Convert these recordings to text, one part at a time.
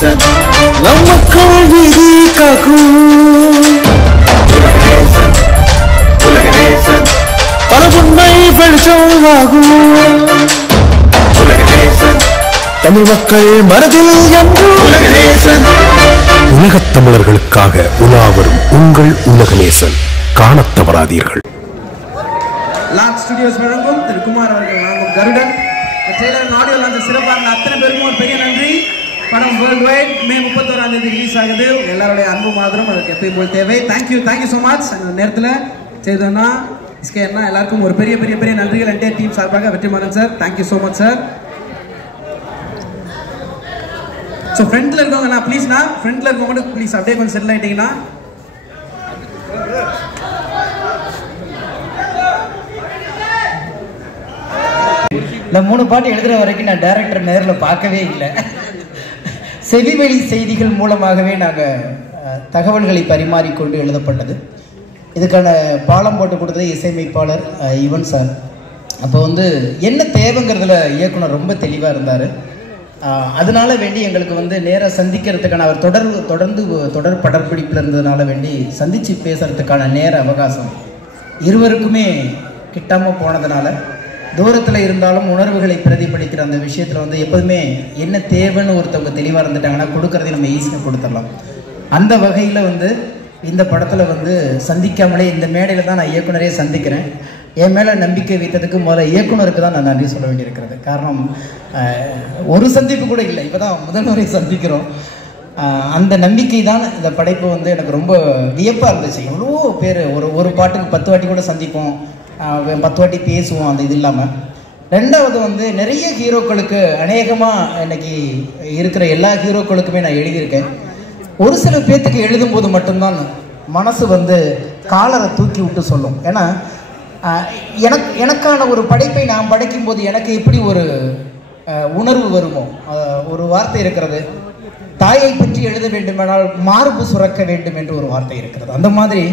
உலகநேசன் நம் மக்கள் விதி காக்கும் உலகநேசன் பல உண்மை வெளிச்சம் ஆகும் உலகநேசன் தமிழ் மக்கள் மனதில் என்று உலகநேசன் உலகத் தமிழர்களுக்காக உலாவரும் உங்கள் உலகநேசன் காணத் தவறாதீர்கள். லாக் ஸ்டுடியோஸ் வழங்கும் திரு குமார் அவர்கள் வழங்கும் கருடன் ட்ரெய்லர் ஆடியோ லான்ச் சிறப்பாக அத்தனை பேருக்கும் ஒரு பெரிய நன்றி. படம் வேர்ல்டு வைட் மே 31 ரிலீஸ் ஆகுது. எல்லாருடைய அன்பு மாதிரம் அதுக்கு எப்பயும் போல் தேவை. Thank you so much. அந்த நேரத்தில் செய்தோன்னா இஸ்கேன்னா எல்லாருக்கும் ஒரு பெரிய பெரிய பெரிய நன்றிகள் என்டைய டீம் சார்பாக. Vetrimaaran sir, thank you so much sir. So ஃப்ரண்ட்ல இருக்கவங்கண்ணா ப்ளீஸ்ண்ணா, ஃப்ரண்ட்ல இருக்கவங்க ப்ளீஸ் அப்படியே கொஞ்சம் செட்டில் ஆகிட்டீங்கன்னா. இந்த 3 பாட்டு எழுதுற வரைக்கும் நான் டைரக்டர் நேரில் பார்க்கவே இல்லை. செவிவழி செய்திகள் மூலமாகவே நாங்கள் தகவல்களை பரிமாறிக்கொண்டு எழுதப்பட்டது. இதுக்கான பாலம் போட்டு கொடுத்தது இசையமைப்பாளர் யுவன் சார். அப்போ என்ன தேவைங்கிறதுல இயக்குனர் ரொம்ப தெளிவாக இருந்தார். அதனால வேண்டி எங்களுக்கு நேராக சந்திக்கிறதுக்கான அவர் தொடர் படப்பிடிப்பில் இருந்ததுனால வேண்டி சந்தித்து பேசுகிறதுக்கான நேர அவகாசம் இருவருக்குமே கிட்டாமல் போனதுனால தூரத்தில் இருந்தாலும் உணர்வுகளை பிரதிபலிக்கிற அந்த விஷயத்தில் எப்போதுமே என்ன தேவைன்னு ஒருத்தவங்க தெளிவாக இருந்துட்டாங்கன்னா கொடுக்கறதை நம்ம ஈஸியாக கொடுத்துடலாம். அந்த வகையில் இந்த படத்தில் சந்திக்காமலே இந்த மேடையில் தான் நான் இயக்குனரே சந்திக்கிறேன். என் மேலே நம்பிக்கை வைத்ததுக்கு முதல்ல இயக்குனருக்கு தான் நான் நன்றி சொல்ல வேண்டியிருக்கிறது. காரணம் ஒரு சந்திப்பு கூட இல்லை, இப்போ தான் முதல் முறை சந்திக்கிறோம். அந்த நம்பிக்கை தான் இந்த படைப்பு எனக்கு ரொம்ப வியப்பாக இருந்துச்சு. எவ்வளோ பேர் ஒரு பாட்டுக்கு 10 வாட்டி கூட சந்திப்போம், 10 வாட்டி பேசுவோம். அந்த இது இல்லாமல் ரெண்டாவது நிறைய ஹீரோக்களுக்கு அநேகமாக இன்னைக்கு இருக்கிற எல்லா ஹீரோக்களுக்குமே நான் எழுதியிருக்கேன். ஒரு சில பேர்த்துக்கு எழுதும்போது மட்டும்தான் மனசு காலரை தூக்கி விட்டு சொல்லும். ஏன்னா எனக்கான ஒரு படைப்பை நான் படைக்கும்போது எனக்கு எப்படி ஒரு உணர்வு வருமோ, ஒரு வார்த்தை இருக்கிறது, தாயை பற்றி எழுத வேண்டுமானால் மார்பு சுரக்க வேண்டும் என்று ஒரு வார்த்தை இருக்கிறது. அந்த மாதிரி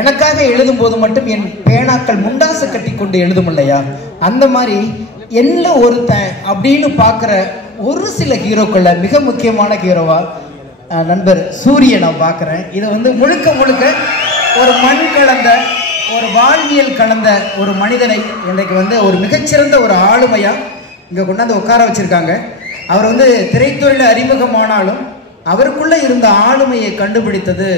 எனக்காக எழுதும் போது மட்டும் என் பேனாக்கள் முண்டாசு கட்டி கொண்டு எழுதும் இல்லையா, அந்த மாதிரி என்ன ஒருத்தன் அப்படின்னு பார்க்குற ஒரு சில ஹீரோக்களை மிக முக்கியமான ஹீரோவா நண்பர் சூரிய நான் பார்க்குறேன். இதை முழுக்க முழுக்க ஒரு மண் கலந்த ஒரு வாழ்வியல் கலந்த ஒரு மனிதனை இன்றைக்கு ஒரு மிகச்சிறந்த ஒரு ஆளுமையாக இங்கே கொண்டாந்து உட்கார வச்சுருக்காங்க. அவர் திரைத்துறையில் அறிமுகமானாலும் அவருக்குள்ளே இருந்த ஆளுமையை கண்டுபிடித்தது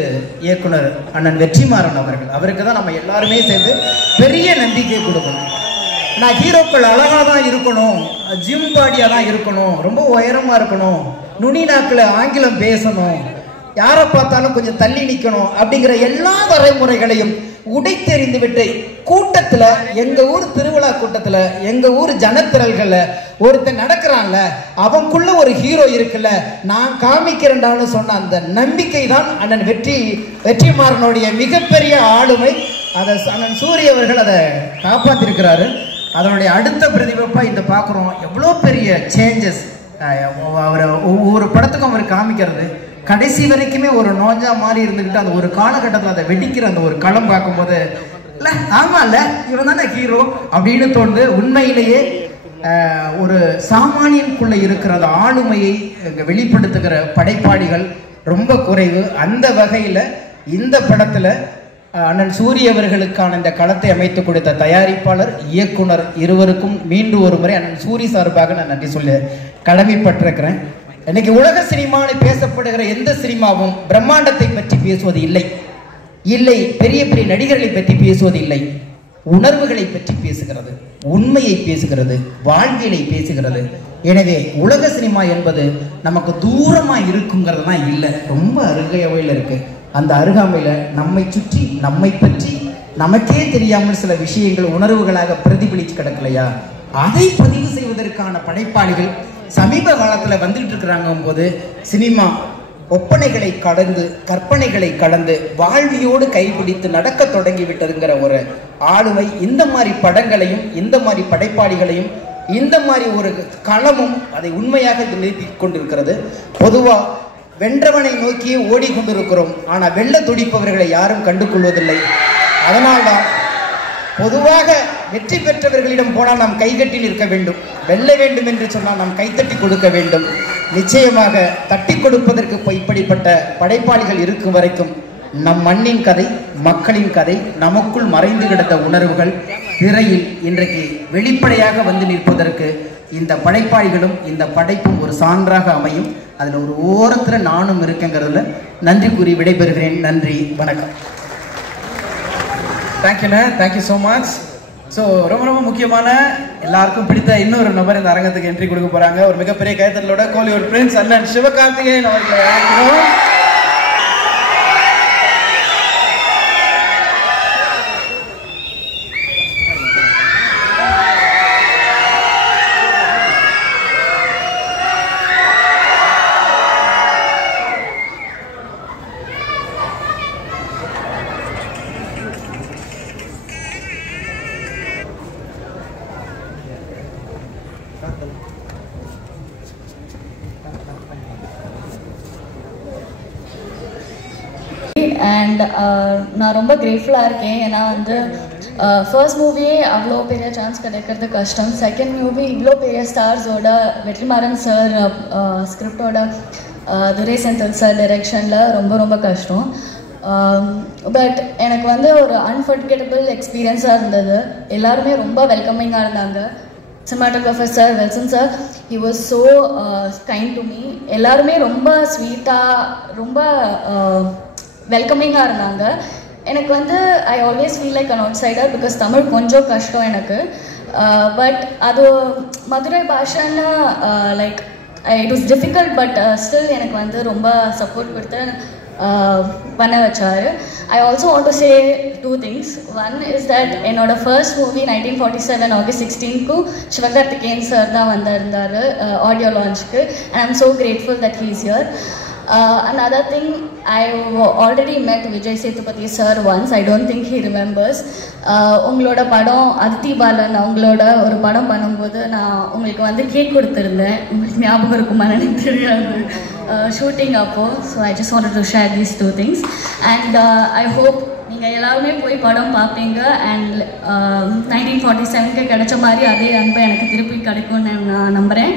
இயக்குனர் அண்ணன் வெற்றிமாறன் அவர்கள். அவருக்கு தான் நம்ம எல்லாருமே சேர்ந்து பெரிய நம்பிக்கை கொடுக்கணும். நான் ஹீரோக்கள் அழகாக தான் இருக்கணும், ஜிம் பாடியாக தான் இருக்கணும், ரொம்ப உயரமாக இருக்கணும், நுனி நாக்கில் ஆங்கிலம் பேசணும், யாரை பார்த்தாலும் கொஞ்சம் தள்ளி நிற்கணும் அப்படிங்கிற எல்லா வரைமுறைகளையும் உடைத்தெறிந்து விட்டு கூட்டத்தில், எங்கள் ஊர் திருவிழா கூட்டத்தில், எங்கள் ஊர் ஜனத்திரல்களில் ஒருத்தன் நடக்கிறான்ல, அவனுக்குள்ள ஒரு ஹீரோ இருக்குல்ல, நான் காமிக்கிறேன்டான்னு சொன்ன அந்த நம்பிக்கை தான் அண்ணன் வெற்றிமாறனுடைய மிகப்பெரிய ஆளுமை. அதை அண்ணன் சூரிய அவர்கள் அதை காப்பாற்றிருக்கிறாரு. அதனுடைய அடுத்த பிரதிபலிப்பாக இந்த பார்க்குறோம். எவ்வளோ பெரிய சேஞ்சஸ் அவரை ஒவ்வொரு படத்துக்கும் அவர் காமிக்கிறது. கடைசி வரைக்குமே ஒரு நோஞ்சா மாதிரி இருந்துக்கிட்டு அந்த ஒரு காலகட்டத்தில் அதை வெடிக்கிற அந்த ஒரு களம் பார்க்கும்போது இல்லை ஆமாம் இல்லை இவன் தானே ஹீரோ அப்படின்னு தோணுது. உண்மையிலேயே ஒரு சாமானியனுக்குள்ளே இருக்கிற அந்த ஆளுமையை வெளிப்படுத்துகிற படைப்பாளிகள் ரொம்ப குறைவு. அந்த வகையில் இந்த படத்தில் அண்ணன் சூரிய அவர்களுக்கான இந்த களத்தை அமைத்து கொடுத்த தயாரிப்பாளர், இயக்குனர் இருவருக்கும் மீண்டும் ஒரு முறை அண்ணன் சூரிய சார்பாக நான் நன்றி சொல்ல கடமைப்பட்டிருக்கிறேன். இன்னைக்கு உலக சினிமான்னு பேசப்படுகிற எந்த சினிமாவும் பிரம்மாண்டத்தை பற்றி பேசுவது இல்லை, பெரிய பெரிய நடிகர்களை பற்றி பேசுவது இல்லை, உணர்வுகளை பற்றி பேசுகிறது, உண்மையை பேசுகிறது, வாழ்வியலை பேசுகிறது. எனவே உலக சினிமா என்பது நமக்கு தூரமாக இருக்குங்கிறது தான் இல்லை, ரொம்ப அருகையில் இருக்கு. அந்த அருகாமையில் நம்மை சுற்றி நம்மை பற்றி நமக்கே தெரியாமல் சில விஷயங்கள் உணர்வுகளாக பிரதிபலித்து கிடக்கலையா, அதை பதிவு செய்வதற்கான படைப்பாளிகள் சமீப காலத்தில் வந்துட்டு இருக்கிறாங்க போது சினிமா ஒப்பனைகளை கடந்து கற்பனைகளை கடந்து வாழ்வியோடு கைப்பிடித்து நடக்க தொடங்கி விட்டதுங்கிற ஒரு ஆளுமை இந்த மாதிரி படங்களையும் இந்த மாதிரி படைப்பாளிகளையும் இந்த மாதிரி ஒரு களமும் அதை உண்மையாக நிறுத்தி கொண்டிருக்கிறது. பொதுவாக வென்றவனை நோக்கியே ஓடிக்கொண்டிருக்கிறோம், ஆனால் வெல்ல துடிப்பவர்களை யாரும் கண்டுகொள்வதில்லை. அதனால்தான் பொதுவாக வெற்றி பெற்றவர்களிடம் போனால் நாம் கைகட்டி நிற்க வேண்டும், வெல்ல வேண்டும் என்று சொன்னால் நாம் கைத்தட்டி கொடுக்க வேண்டும். நிச்சயமாக தட்டி கொடுப்பதற்கு இப்படிப்பட்ட படைப்பாளிகள் இருக்கும் வரைக்கும் நம் மண்ணின் கதை, மக்களின் கதை, நமக்குள் மறைந்து கிடந்த உணர்வுகள் திரையில் இன்றைக்கு வெளிப்படையாக வந்து நிற்பதற்கு இந்த படைப்பாளிகளும் இந்த படைப்பும் ஒரு சான்றாக அமையும். அதில் ஒரு ஓரத்தில் நானும் இருக்குங்கிறதுல நன்றி கூறி விடைபெறுகிறேன். நன்றி, வணக்கம். தேங்க்யூண்ணே, தேங்க்யூ ஸோ மச். ஸோ ரொம்ப ரொம்ப முக்கியமான எல்லாருக்கும் பிடித்த இன்னொரு நபர் இந்த அரங்கத்துக்கு என்ட்ரி கொடுக்க போறாங்க. ஒரு மிகப்பெரிய கைத்தட்டலோட கோலிவுட் பிரின்ஸ் அண்ணன் சிவகார்த்திகேயன் அவர்களை அழைக்கிறோம். அண்ட் நான் ரொம்ப கிரேட்ஃபுல்லாக இருக்கேன். ஏன்னா வந்து ஃபர்ஸ்ட் மூவியே அவ்வளோ பெரிய சான்ஸ் கிடைக்கிறது கஷ்டம். செகண்ட் மூவி இவ்வளோ பெரிய ஸ்டார்ஸோட, வெற்றிமாறன் சார் ஸ்கிரிப்டோட, துரை செந்தில் சார் டைரெக்ஷனில் ரொம்ப ரொம்ப கஷ்டம். பட் எனக்கு வந்து ஒரு அன்ஃபர்கெட்டபிள் எக்ஸ்பீரியன்ஸாக இருந்தது. எல்லாருமே ரொம்ப வெல்கமிங்காக இருந்தாங்க. சினிமாட்டோகிராஃபர் சார், வெல்சன் sir, he was so kind to me. எல்லாருமே ரொம்ப ஸ்வீட்டாக, ரொம்ப வெல்கமிங்காக இருந்தாங்க. எனக்கு வந்து I always feel like an outsider because Tamil கொஞ்சம் கஷ்டம் எனக்கு. பட் அது மதுரை பாஷைன்னு like it was difficult. But still எனக்கு வந்து ரொம்ப சப்போர்ட் கொடுத்து பண்ண வச்சார். I also want to say 2 things. One is that என்னோட ஃபர்ஸ்ட் மூவி 1947 ஆகஸ்ட் 16க்கு சிவகார்த்திகேயன் சார் தான் வந்திருந்தார் ஆடியோ லான்ச்சுக்கு. And I'm so grateful that he is here. Another thing, I already met Vijay Sethupathi sir once. I don't think he remembers. உங்களோட படம் அதித்தி பாலன் அவங்களோட ஒரு படம் பண்ணும்போது நான் உங்களுக்கு வந்து கேக் கொடுத்துருந்தேன். உங்களுக்கு ஞாபகம் இருக்குமான்னு எனக்கு தெரியாது, ஷூட்டிங் அப்போ. So I just wanted to share these 2 things. And I hope நீங்கள் எல்லாருமே போய் படம் பார்ப்பீங்க. அண்ட் 1947க்கு கிடைச்ச மாதிரி அதே அன்பை எனக்கு திருப்பி கிடைக்கும்னு நான் நம்புகிறேன்.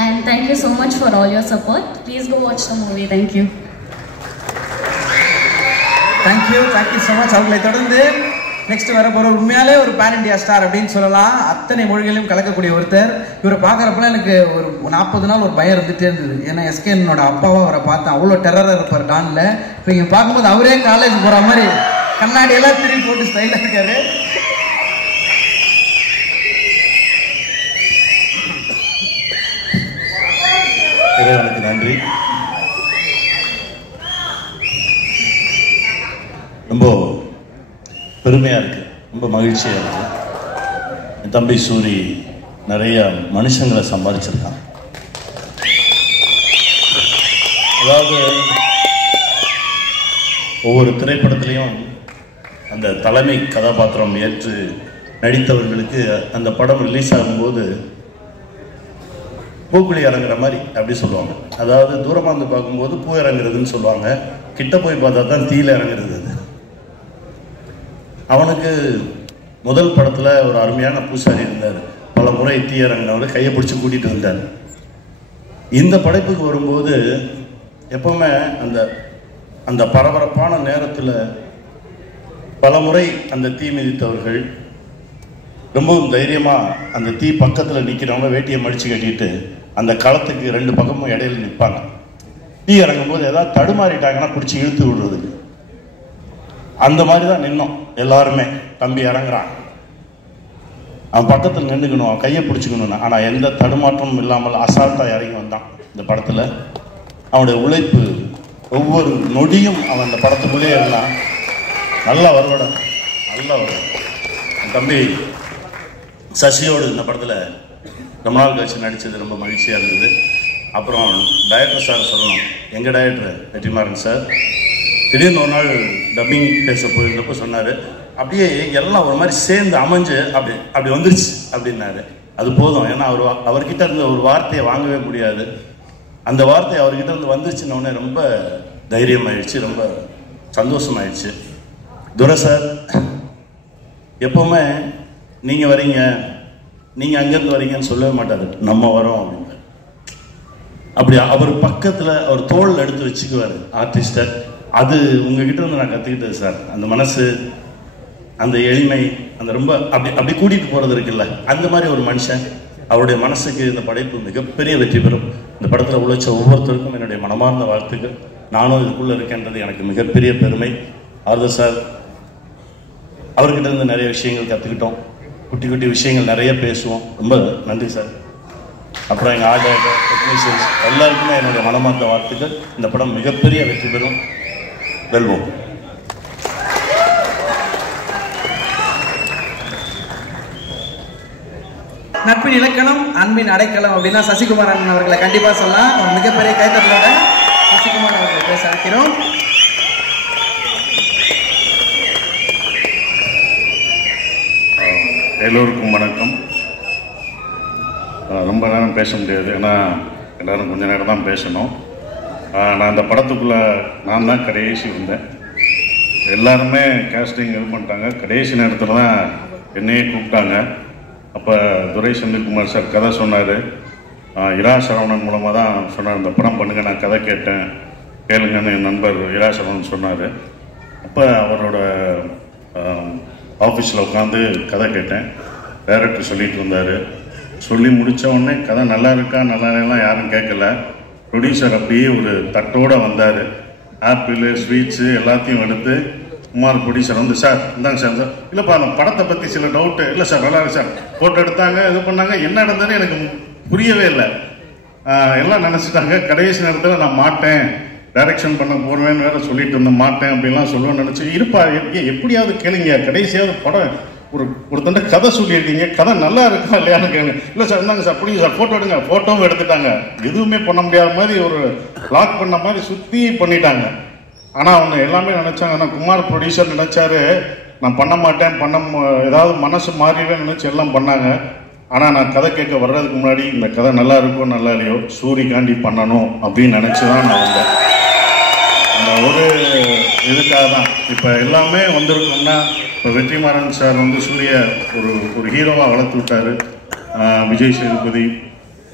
And thank you so much for all your support. Please go watch the movie. Thank you. Thank you so much. அவங்களை தொடர்ந்து நெக்ஸ்ட் வர போகிற உண்மையாலே ஒரு பேன் இண்டியா ஸ்டார் அப்படின்னு சொல்லலாம். அத்தனை மொழிகளையும் கலக்கக்கூடிய ஒருத்தர். இவரை பார்க்குறப்பெல்லாம் எனக்கு ஒரு 40 நாள் ஒரு பயம் இருந்துகிட்டே இருந்தது. ஏன்னா எஸ்கேனோட அப்பாவாக அவரை பார்த்தேன், அவ்வளோ டெரராக இருப்பார் டானில். இப்போ இங்கே பார்க்கும்போது அவரே காலேஜ் போகிற மாதிரி கண்ணாடியெல்லாம் திரும்பி போட்டு ஸ்டைலாக இருக்காரு. இறைவனுக்கு நன்றி. ரொம்ப பெருமையாக இருக்குது, ரொம்ப மகிழ்ச்சியாக இருக்குது. என் தம்பி சூரி நிறைய மனுஷங்களை சம்பாதிச்சிருக்கான். அதாவது ஒவ்வொரு திரைப்படத்துலேயும் அந்த தலைமை கதாபாத்திரம் ஏற்று நடித்தவர்களுக்கு அந்த படம் ரிலீஸ் ஆகும்போது பூக்குழி இறங்குற மாதிரி அப்படி சொல்லுவாங்க. அதாவது தூரமாக இருந்து பார்க்கும்போது பூ இறங்குறதுன்னு சொல்லுவாங்க, கிட்ட போய் பார்த்தா தான் தீயில் இறங்குறது. அது அவனுக்கு முதல் படத்தில் ஒரு அருமையான பூசாரி இருந்தார், பல முறை தீ இறங்கினவர் கையை பிடிச்சி கூட்டிகிட்டு வந்தார். இந்த படைப்புக்கு வரும்போது எப்பவுமே அந்த அந்த பரபரப்பான நேரத்தில் பல முறை அந்த தீ மிதித்தவர்கள் ரொம்பவும் தைரியமாக அந்த தீ பக்கத்தில் நிற்கிறவங்க வேட்டியை மடித்து கட்டிட்டு அந்த களத்துக்கு 2 பக்கமும் இடையில நிற்பாங்க. தீ இறங்கும்போது ஏதாவது தடுமாறிட்டாங்கன்னா பிடிச்சி இழுத்து விடுறது. அந்த மாதிரி தான் நின்னோம் எல்லாருமே. தம்பி இறங்குறான், அவன் பக்கத்தில் நின்றுக்கணும், அவன் கையை பிடிச்சிக்கணும்னு. ஆனால் எந்த தடுமாற்றமும் இல்லாமல் அசால்ட்டாக இறங்கி வந்தான். இந்த படத்தில் அவனுடைய உழைப்பு ஒவ்வொரு நொடியும் அவன் அந்த படத்துக்குள்ளேயே இருந்தான். நல்லா வருவட, நல்லா வரும். என் தம்பி சசியோடு இந்த படத்தில் ரொம்ப நாள் கழிச்சு நடித்தது ரொம்ப மகிழ்ச்சியாக இருந்தது. அப்புறம் டைரக்டர் சார் சொல்லணும், எங்கள் டைரக்டர் வெற்றிமாறன் சார் திடீர்னு ஒரு நாள் டப்பிங் பேச போயிருந்தப்போ சொன்னார், அப்படியே எல்லாம் ஒரு மாதிரி சேர்ந்து அமைஞ்சு அப்படி வந்துருச்சு அப்படின்னாரு. அது போதும். ஏன்னா அவர்கிட்ட இருந்த ஒரு வார்த்தையை வாங்கவே முடியாது. அந்த வார்த்தை அவர்கிட்ட இருந்து வந்துருச்சுன்னொடனே ரொம்ப தைரியமாயிடுச்சு, ரொம்ப சந்தோஷமாயிடுச்சு. துரை சார் எப்போவுமே நீங்கள் வரீங்க, நீங்கள் அங்கேருந்து வரீங்கன்னு சொல்லவே மாட்டார், நம்ம வரோம் அப்படின்னு. அப்படி அவர் பக்கத்தில் அவர் தோளில் எடுத்து வச்சுக்குவார் ஆர்டிஸ்டை. அது உங்ககிட்ட இருந்து நான் கற்றுக்கிட்டது சார். அந்த மனசு, அந்த எளிமை, அந்த ரொம்ப அப்படி கூட்டிகிட்டு போகிறது இருக்குல்ல, அந்த மாதிரி ஒரு மனுஷன். அவருடைய மனசுக்கு இந்த படைப்பு மிகப்பெரிய வெற்றி பெறும். இந்த படத்தில் உழைச்ச ஒவ்வொருத்தருக்கும் என்னுடைய மனமார்ந்த வாழ்த்துக்கள். நானும் இதுக்குள்ளே இருக்கேன்றது எனக்கு மிகப்பெரிய பெருமை. ஆறுதல் சார், அவர்கிட்ட இருந்து நிறைய விஷயங்கள் கற்றுக்கிட்டோம். குட்டி குட்டி விஷயங்கள் நிறைய பேசுவோம். ரொம்ப நன்றி சார். அப்புறம் எங்கள் ஆர்ட் டெக்னீஷியன்ஸ் எல்லாருக்குமே என்னுடைய மனமார்ந்த வாழ்த்துக்கள். இந்த படம் மிகப்பெரிய வெற்றி பெறும். வெல்வோம். நட்பின் இலக்கணம் அன்பின் அடைக்கலம் அப்படின்னா சசிகுமார் அண்ணன் அவர்களை கண்டிப்பாக சொல்லலாம். ஒரு மிகப்பெரிய கைத்தட்டலோட சசிகுமார் அவர்களை பேச அழைக்கிறோம். எல்லோருக்கும் வணக்கம். ரொம்ப நேரம் பேச முடியாது, ஏன்னா எல்லோரும் கொஞ்சம் நேரம் தான் பேசணும். நான் இந்த படத்துக்குள்ளே நான் தான் கடைசி வந்தேன். எல்லாருமே கேஸ்டிங் இது பண்ணிட்டாங்க. கடைசி நேரத்தில் தான் என்னையே கூப்பிட்டாங்க. அப்போ துரை செந்தில்குமார் சார் கதை சொன்னார். இரா சரவணன் மூலமாக தான் சொன்னார், இந்த படம் பண்ணுங்க, நான் கதை கேட்டேன், கேளுங்கன்னு என் நண்பர் இரா சரவணன் சொன்னார். அப்போ அவரோட ஆஃபீஸில் உட்காந்து கதை கேட்டேன். டைரக்டர் சொல்லிட்டு இருந்தார். சொல்லி முடித்த உடனே கதை நல்லா இருக்கா நல்லா இல்லைலாம் யாரும் கேட்கல. ப்ரொடியூசர் அப்படியே ஒரு தட்டோடு வந்தார். ஆப்பிள் ஸ்வீட்ஸு எல்லாத்தையும் எடுத்து குமார் ப்ரொடியூசர் வந்து, சார் இந்தாங்க சார். சார் இல்லைப்பா அந்த படத்தை பற்றி சில டவுட்டு. இல்லை சார் நல்லா இருக்கு சார். ஃபோட்டோ எடுத்தாங்க, இது பண்ணாங்க. என்ன நடந்ததுன்னு எனக்கு புரியவே இல்லை. எல்லாம் நினச்சிட்டாங்க. கடைசி நேரத்தில் நான் மாட்டேன், டைரக்ஷன் பண்ண போடுவேன்னு வேறு சொல்லிட்டு இருந்தேன். மாட்டேன் அப்படின்லாம் சொல்லுவேன்னு நினச்சி, இருப்பா எப்படியாவது கேளுங்க, கடைசியாவது படம் ஒருத்தண்ட கதை சொல்லியிருக்கீங்க, கதை நல்லா இருக்கா இல்லையான்னு கேளுங்க. இல்லை சார் இந்தாங்க சார், பிடிக்கும் சார், ஃபோட்டோ எடுங்க. ஃபோட்டோவும் எடுத்துட்டாங்க. எதுவுமே பண்ண முடியாத மாதிரி ஒரு லாக் பண்ண மாதிரி சுற்றி பண்ணிட்டாங்க. ஆனால் அவங்க எல்லாமே நினச்சாங்க. ஆனால் குமார் ப்ரொடியூசர் நினச்சாரு நான் பண்ண மாட்டேன், ஏதாவது மனசு மாறிடுவேன்னு நினச்சி எல்லாம் பண்ணாங்க. ஆனால் நான் கதை கேட்க வர்றதுக்கு முன்னாடி இந்த கதை நல்லா இருக்கோ நல்லா இல்லையோ சூரிகாண்டி பண்ணணும் அப்படின்னு நினச்சி தான் நான் வந்தேன். அந்த ஒரு இதுக்காக தான் இப்போ எல்லாமே வந்திருக்கோம்னா, இப்போ வெற்றிமாறன் சார் வந்து சூரிய ஒரு ஹீரோவாக வளர்த்து விட்டார். விஜய் சேதுபதி,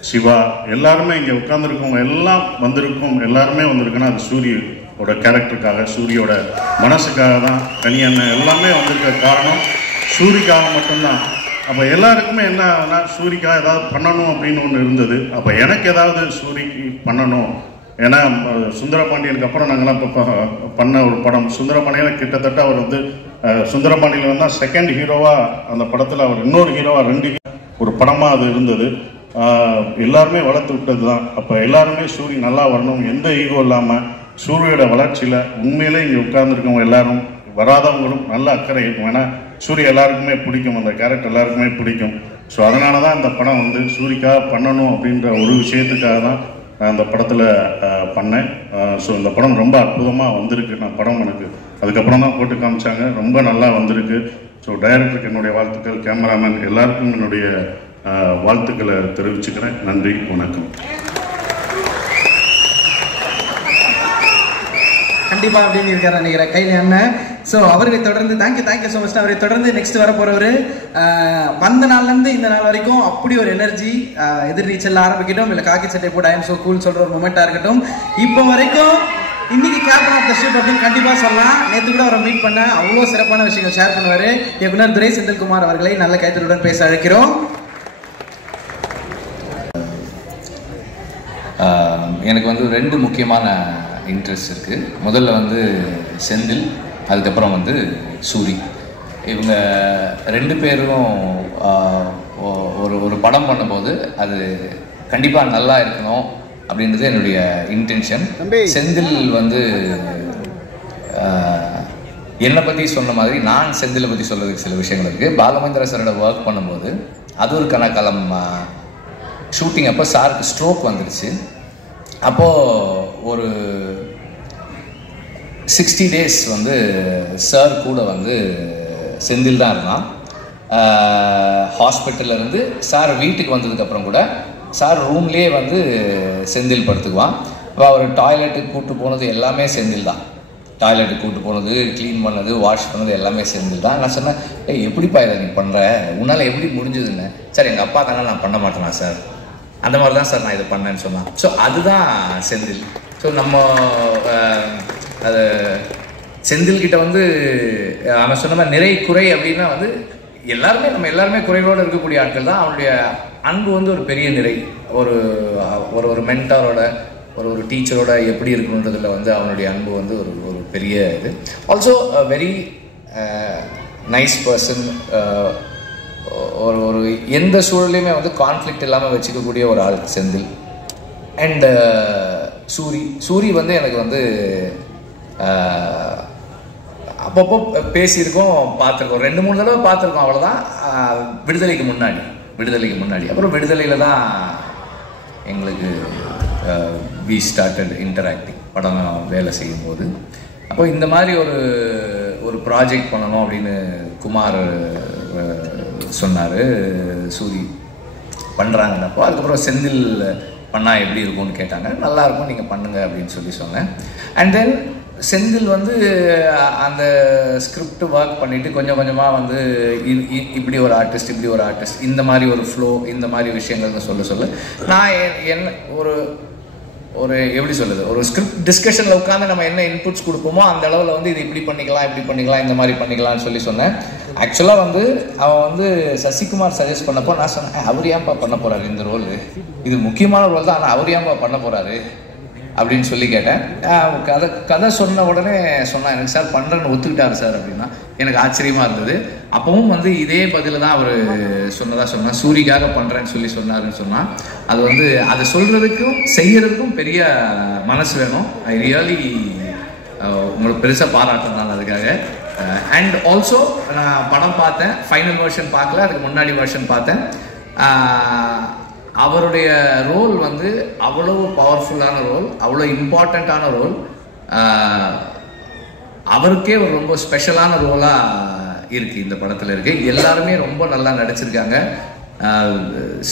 சிவா எல்லாருமே இங்கே உட்காந்துருக்கவங்க எல்லாம் வந்திருக்கோம். எல்லாருமே வந்திருக்குன்னா அது சூரியோட கேரக்டருக்காக, சூரியோட மனசுக்காக தான். கனியண்ணன் எல்லாமே வந்திருக்க காரணம் சூரிக்காக மட்டும்தான். அப்போ எல்லாருக்குமே என்ன ஆகுனா, சூரிக்காக ஏதாவது பண்ணணும் அப்படின்னு ஒன்று இருந்தது. அப்போ எனக்கு ஏதாவது சூரிக்கு பண்ணணும். ஏன்னா சுந்தரபாண்டியனுக்கு அப்புறம் நாங்கள்லாம் இப்போ பண்ண ஒரு படம் சுந்தரபாண்டியன். கிட்டத்தட்ட அவர் வந்து சுந்தரபாண்டியில் வந்தால் செகண்ட் ஹீரோவாக அந்த படத்தில் அவர் இன்னொரு ஹீரோவாக 2 ஒரு படமாக அது இருந்தது. எல்லாருமே வளர்த்து விட்டது தான். அப்போ எல்லாருமே சூரி நல்லா வரணும், எந்த ஈகோ இல்லாமல் சூரியோட வளர்ச்சியில் உண்மையிலே இங்கே உட்கார்ந்துருக்கவங்க எல்லாரும் வராதவங்களும் நல்ல அக்கறை இருக்கும். ஏன்னா சூரிய எல்லாருக்குமே பிடிக்கும், அந்த கேரக்டர் எல்லாருக்குமே பிடிக்கும். ஸோ அதனால தான் இந்த படம் வந்து சூரிக்காக பண்ணணும் அப்படின்ற ஒரு விஷயத்துக்காக தான் நான் இந்த படத்தில் பண்ணேன். ஸோ இந்த படம் ரொம்ப அற்புதமாக வந்திருக்கு. நான் படம் எனக்கு அதுக்கப்புறம் தான் போட்டு காமிச்சாங்க, ரொம்ப நல்லா வந்திருக்கு. ஸோ டைரக்டருக்கு என்னுடைய வாழ்த்துக்கள், கேமராமேன் எல்லாருக்கும் என்னுடைய வாழ்த்துக்களை தெரிவிச்சுக்கிறேன். நன்றி, வணக்கம். கண்டிப்பாக அப்படின்னு இருக்காரு நினைக்கிறேன் கையில் அண்ணன். ஸோ அவரை தொடர்ந்து தேங்க்யூ ஸோ மச். அவரை தொடர்ந்து நெக்ஸ்ட் வர போறவர் வந்த நாள்லேருந்து இந்த நாள் வரைக்கும் அப்படி ஒரு எனர்ஜி, எதிர்நீச்சல் ஆரம்பிக்கட்டும், இல்லை காக்கி சட்டை போட்டு ஐஎம் ஸோ கூல் சொல்கிற ஒரு மொமெண்ட்டாக இருக்கட்டும், இப்போ வரைக்கும் இன்னைக்கு கேப்டன் ஆஃப் த ஷிப் அப்படின்னு கண்டிப்பாக சொல்லலாம். நேற்று கூட அவரை மீட் பண்ண அவ்வளோ சிறப்பான விஷயங்கள் ஷேர் பண்ணுவார். இயக்குனர் துரை செந்தில்குமார் அவர்களை நல்ல கைத்தலுடன் பேச அழைக்கிறோம். எனக்கு வந்து 2 முக்கியமான இன்ட்ரெஸ்ட் இருக்குது. முதல்ல வந்து செந்தில், அதுக்கப்புறம் வந்து சூரி. இவங்க 2 பேரும் ஒரு படம் பண்ணும்போது அது கண்டிப்பாக நல்லா இருக்கணும் அப்படின்றது என்னுடைய இன்டென்ஷன். செந்தில் வந்து என்னை பற்றி சொன்ன மாதிரி நான் செந்திலை பற்றி சொல்கிறதுக்கு சில விஷயங்கள் இருக்குது. பாலமேந்திர சாரோட ஒர்க் பண்ணும்போது அது ஒரு கனகாலம் ஷூட்டிங் அப்போ சாருக்கு ஸ்ட்ரோக் வந்துடுச்சு. அப்போது ஒரு 60 days வந்து சார் கூட வந்து செந்தில் தான் இருந்தான். ஹாஸ்பிட்டல்லேருந்து சார் வீட்டுக்கு வந்ததுக்கப்புறம் கூட சார் ரூம்லேயே வந்து செந்தில் படுத்துக்குவான். அப்போ அவர் டாய்லெட்டுக்கு கூப்பிட்டு போனது எல்லாமே செந்தில் தான். டாய்லெட்டுக்கு கூப்பிட்டு போனது, க்ளீன் பண்ணது, வாஷ் பண்ணது எல்லாமே செந்தில் தான். நான் சொன்னேன், எப்படிப்பா இதை நீ பண்ணுற, உன்னால் எப்படி முடிஞ்சதுன்னு. சார் எங்கள் அப்பா தானே, நான் பண்ண மாட்டேனா சார் அந்த மாதிரி தான் சார் நான் இதை பண்ணேன்னு சொன்னான். ஸோ அதுதான் செந்தில். ஸோ நம்ம அது செந்தில்கிட்ட வந்து அவன் சொன்ன மாதிரி நிறை குறை அப்படின்னா வந்து நம்ம எல்லாருமே குறைகளோடு இருக்கக்கூடிய ஆட்கள் தான். அவனுடைய அன்பு வந்து ஒரு பெரிய நிறை. ஒரு ஒரு மென்டாரோட ஒரு டீச்சரோட எப்படி இருக்கணுன்றதுல வந்து அவனுடைய அன்பு வந்து ஒரு பெரிய இது. Also very nice person. ஒரு எந்த சூழலையுமே வந்து கான்ஃப்ளிக்ட் இல்லாமல் வச்சுக்கக்கூடிய ஒரு ஆள் செந்தில். அண்ட் சூரி வந்து எனக்கு வந்து அப்பப்போ பேசியிருக்கோம், பார்த்துருக்கோம், 2-3 தடவை பார்த்துருக்கோம், அவ்வளோதான். விடுதலைக்கு முன்னாடி அப்புறம் விடுதலையில் தான் எங்களுக்கு வி ஸ்டார்டட் இன்டராக்டிங் படம் வேலை செய்யும்போது. அப்போ இந்த மாதிரி ஒரு ப்ராஜெக்ட் பண்ணணும் அப்படின்னு குமார் சொன்னார். சூரி பண்ணுறாங்கன்னப்போ அதுக்கப்புறம் செந்தில் பண்ணால் எப்படி இருக்கும்னு கேட்டாங்க. நல்லாயிருக்கும், நீங்கள் பண்ணுங்கள் அப்படின்னு சொன்னேன். அண்ட் தென் செந்தில் வந்து அந்த ஸ்கிரிப்ட் ஒர்க் பண்ணிவிட்டு கொஞ்சம் கொஞ்சமாக வந்து இப்படி ஒரு ஆர்டிஸ்ட் இந்த மாதிரி ஒரு ஃப்ளோ, இந்த மாதிரி விஷயங்கள்னு சொல்ல நான் என்ன ஒரு எப்படி சொல்லுது, ஒரு ஸ்கிரிப்ட் டிஸ்கஷனில் உட்காந்து நம்ம என்ன இன்புட்ஸ் கொடுப்போமோ அந்த அளவில் வந்து இது இப்படி பண்ணிக்கலாம் இந்த மாதிரி பண்ணிக்கலாம்னு சொன்னேன். ஆக்சுவலாக வந்து அவன் வந்து சசிகுமார் சஜஸ்ட் பண்ணப்போ நான் சொன்னேன், அவர் ஏன்பா பண்ண போகிறாரு இந்த ரோல், இது முக்கியமான ரோல் தான், ஆனால் அவர் ஏன்பா பண்ண போகிறாரு அப்படின்னு சொல்லி கேட்டேன். கதை சொன்ன உடனே சொன்னான், எனக்கு சார் பண்ணுறேன்னு ஒத்துக்கிட்டாரு சார் அப்படின்னா. எனக்கு ஆச்சரியமாக இருந்தது. அப்பவும் வந்து இதே பதில தான் அவர் சொன்னார், சூரிக்காக பண்ணுறேன்னு சொன்னாருன்னு சொன்னால் அது வந்து அதை சொல்கிறதுக்கும் செய்கிறதுக்கும் பெரிய மனசு வேணும். ஐ ரியலி உங்களுக்கு பெருசாக பாராட்டணும் நான் அதுக்காக. அண்ட் ஆல்சோ நான் படம் பார்த்தேன், ஃபைனல் வெர்ஷன் பார்க்கல, அதுக்கு முன்னாடி வெர்ஷன் பார்த்தேன். அவருடைய ரோல் வந்து அவ்வளோ பவர்ஃபுல்லான ரோல், அவ்வளோ இம்பார்ட்டண்ட்டான ரோல், அவருக்கே ஒரு ரொம்ப ஸ்பெஷலான ரோலாக இருக்குது இந்த படத்தில் இருக்குது. எல்லாருமே ரொம்ப நல்லா நடிச்சிருக்காங்க.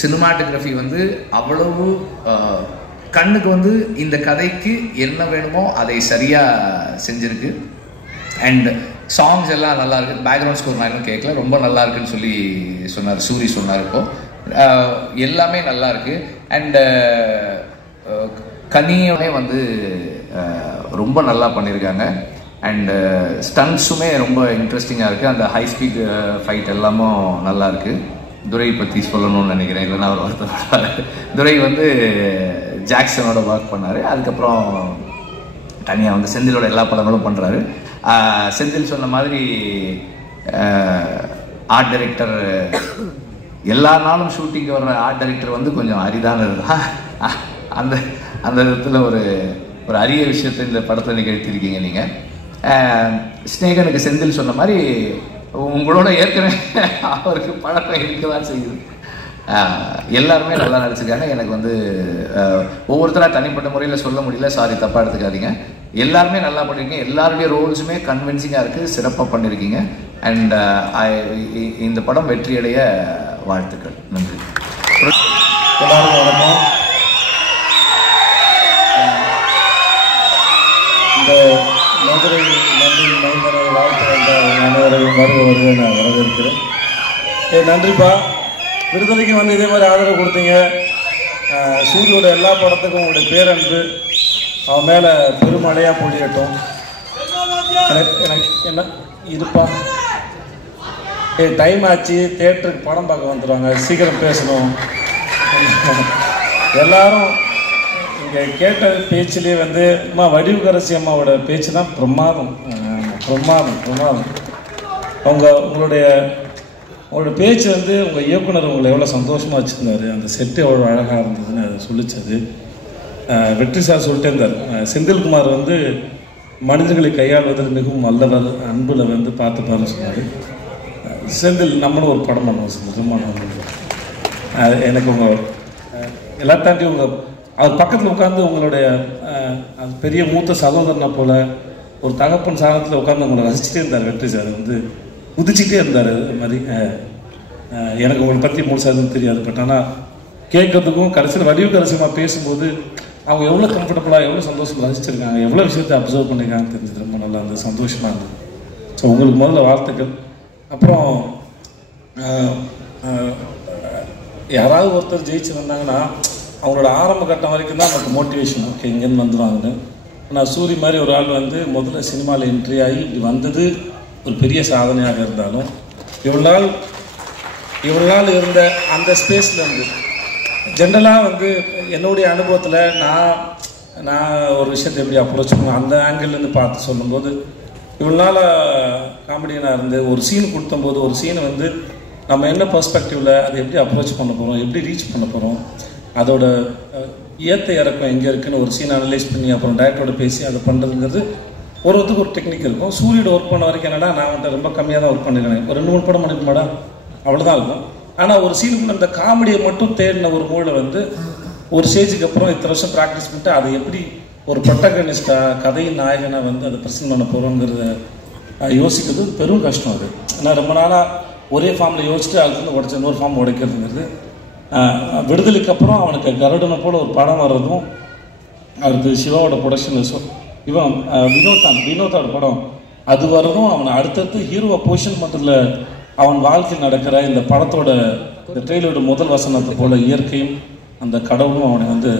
சினிமாட்டோகிராஃபி வந்து அவ்வளவு கண்ணுக்கு வந்து இந்த கதைக்கு என்ன வேணுமோ அதை சரியாக செஞ்சுருக்கு. அண்ட் சாங்ஸ் எல்லாம் நல்லா இருக்குது. பேக்ரவுண்ட் ஸ்கோர் நான் இன்னும் கேட்கல, ரொம்ப நல்லா இருக்குன்னு சொன்னார் சூரி சொன்னார். இப்போது எல்லாமே நல்லா இருக்கு. அண்ட் கனியோடே வந்து ரொம்ப நல்லா பண்ணியிருக்காங்க. அண்ட் ஸ்டன்ட்ஸுமே ரொம்ப இன்ட்ரெஸ்டிங்காக இருக்குது. அந்த ஹை ஸ்பீட் ஃபைட் எல்லாமும் நல்லா இருக்குது. துரை பற்றி சொல்லணும்னு நினைக்கிறேன், இல்லைன்னா அவர் வருத்தப்படுறாரு. துரை வந்து ஜாக்சனோட ஒர்க் பண்ணார். அதுக்கப்புறம் தனியாக வந்து செந்திலோட எல்லா படங்களும் பண்ணுறாரு. செந்தில் சொன்ன மாதிரி ஆர்ட் டைரக்டர், எல்லா நாளும் ஷூட்டிங்கு வர்ற ஆர்ட் டைரக்டர் வந்து கொஞ்சம் அரிதானது தான். அந்த விதத்தில் ஒரு அரிய விஷயத்தை இந்த படத்தில் நிகழ்த்தியிருக்கீங்க நீங்கள். ஸ்நேகனுக்கு செந்தில் சொன்ன மாதிரி உங்களோட ஏற்கனவே அவருக்கு பழக்கம் இருக்க தான் செய்யுது. எல்லாருமே நல்லா நடிச்சிருக்காங்க. எனக்கு வந்து ஒவ்வொருத்தராக தனிப்பட்ட முறையில் சொல்ல முடியல, சாரி தப்பாக எடுத்துக்காதீங்க. எல்லாருமே நல்லா பண்ணியிருக்கீங்க. எல்லாருடைய ரோல்ஸுமே கன்வின்சிங்காக இருக்குது, சிறப்பாக பண்ணியிருக்கீங்க. அண்ட் இந்த படம் வெற்றியடைய வாழ்த்துக்கள். நன்றி. எல்லாருக்கும் வணக்கம். இந்த மதுரை நன்றி மனிதனை வாழ்த்து வந்த அனைவரையும் வருவதை நான் வரவேற்கிறேன். நன்றிப்பா. விடுதலைக்கு வந்து இதே மாதிரி ஆதரவு கொடுத்தீங்க. சூரியோட எல்லா படத்துக்கும் உங்களுடைய பேரன்பு அவன் மேலே பெருமழையாக பொழியட்டும். எனக்கு என்ன இருப்பா, டைம் ஆச்சு, தேட்டருக்கு படம் பார்க்க வந்துடுவாங்க, சீக்கிரம் பேசணும். எல்லாரும் இங்கே கேட்ட பேச்சிலே வந்து வடிவுக்கரசி அம்மாவோட பேச்சு தான் பிரமாதம். உங்களுடைய பேச்சு வந்து உங்கள் இயக்குனர் உங்களை எவ்வளோ சந்தோஷமாக வச்சுருந்தாரு, அந்த செட்டு எவ்வளோ அழகாக இருந்ததுன்னு அதை சொல்லிச்சது. வெற்றி சார் சொல்லிட்டே இருந்தார், செந்தில்குமார் வந்து மனிதர்களை கையாளுவதில் மிகவும் நல்லவர், அன்பில் வந்து பார்த்துப்பாருன்னு சொன்னார். செந்தில் நம்மளும் ஒரு படம் பண்ணுவோம் செந்தில். எனக்கு உங்கள் எல்லா தாண்டி அவர் பக்கத்தில் உட்காந்து உங்களுடைய பெரிய மூத்த சகோதரனை போல் ஒரு தகப்பன் சாதத்தில் உட்காந்து உங்களை ரசிச்சுட்டே இருந்தார். வெற்றி சார் வந்து குதிச்சுட்டே இருந்தார். அது மாதிரி எனக்கு உங்களை பற்றி முழுசாக எதுவும் தெரியாது, பட் ஆனால் கேட்கறதுக்கும் கடைசியில் வடிவுக்கரசியமாக பேசும்போது அவங்க எவ்வளோ கம்ஃபர்டபுளாக எவ்வளோ சந்தோஷமாக ரசிச்சிருக்காங்க, எவ்வளோ விஷயத்தை அப்சர்வ் பண்ணியிருக்காங்கன்னு தெரிஞ்சது. ரொம்ப நல்லா இருந்தது, சந்தோஷமாக இருந்தது. ஸோ உங்களுக்கு முதல்ல வாழ்த்துக்கள். அப்புறம் யாராவது ஒருத்தர் ஜெயிச்சு வந்தாங்கன்னா அவங்களோட ஆரம்ப கட்டம் வரைக்கும் தான் நமக்கு மோட்டிவேஷன், ஓகே இங்கேருந்து வந்துடுவாங்கன்னு. ஆனால் சூரி மாதிரி ஒரு ஆள் வந்து முதல்ல சினிமாவில் என்ட்ரி ஆகி இப்படி வந்தது ஒரு பெரிய சாதனையாக இருந்தாலும் இவ்வளோ நாள் இருந்த அந்த ஸ்பேஸில் வந்து ஜென்ரலாக வந்து என்னுடைய அனுபவத்தில் நான் ஒரு விஷயத்தை எப்படி அப்ரோச் பண்ணுவேன் அந்த ஆங்கிள்லேருந்து பார்த்து சொல்லும்போது, இவ்வளோ நாள் காமெடியனாக இருந்து ஒரு சீன் கொடுத்தம்போது ஒரு சீனை வந்து நம்ம என்ன பெர்ஸ்பெக்டிவில் அதை எப்படி அப்ரோச் பண்ண போகிறோம், எப்படி ரீச் பண்ண போகிறோம், அதோட ஏற்ற இறக்கம் எங்கே இருக்குன்னு ஒரு சீன் அனலைஸ் பண்ணி அப்புறம் டேரக்டரோட பேசி அதை பண்ணுறதுங்கிறது ஒருத்தருக்கு ஒரு டெக்னிக் இருக்கும். சூரியோட ஒர்க் பண்ண வரைக்கும் என்னடா நான் வந்துட்டு ரொம்ப கம்மியாக தான் ஒர்க் பண்ணிருக்கேன், ஒரு 2-3 படம் பண்ணிக்க மாடா அவ்வளோதான் இருக்கும். ஆனால் ஒரு சீனுக்குள்ள அந்த காமெடியை மட்டும் தேடின ஒரு மூளை வந்து ஒரு ஸ்டேஜுக்கு அப்புறம் இத்தனை வருஷம் ப்ராக்டிஸ் பண்ணிட்டு அதை எப்படி ஒரு ப்ரொட்டகனிஸ்டாக கதையின் நாயகனாக வந்து அதை ப்ரெசென்ட் பண்ண போகிறோங்கிறத யோசிக்கிறது பெரும் கஷ்டம். அது நான் ரொம்ப நாளாக ஒரே ஃபார்மில் யோசிச்சுட்டு அதுக்கு வந்து உடச்சி இன்னொரு ஃபார்ம் உடைக்கிறதுங்கிறது. விடுதலைக்கு அப்புறம் அவனுக்கு கருடனை போல் ஒரு படம் வர்றதும், அவருக்கு சிவாவோட ப்ரொடக்ஷன் இவன் வினோத்தோட படம் அது வர்றதும், அவனை அடுத்தடுத்து ஹீரோவை பொசிஷன் பண்ணுறதுல அவன் வாழ்க்கையில் நடக்கிற இந்த படத்தோட இந்த ட்ரெயிலரோட முதல் வசனத்தை போல் இயற்கையும் அந்த கடவுளும் அவனை வந்து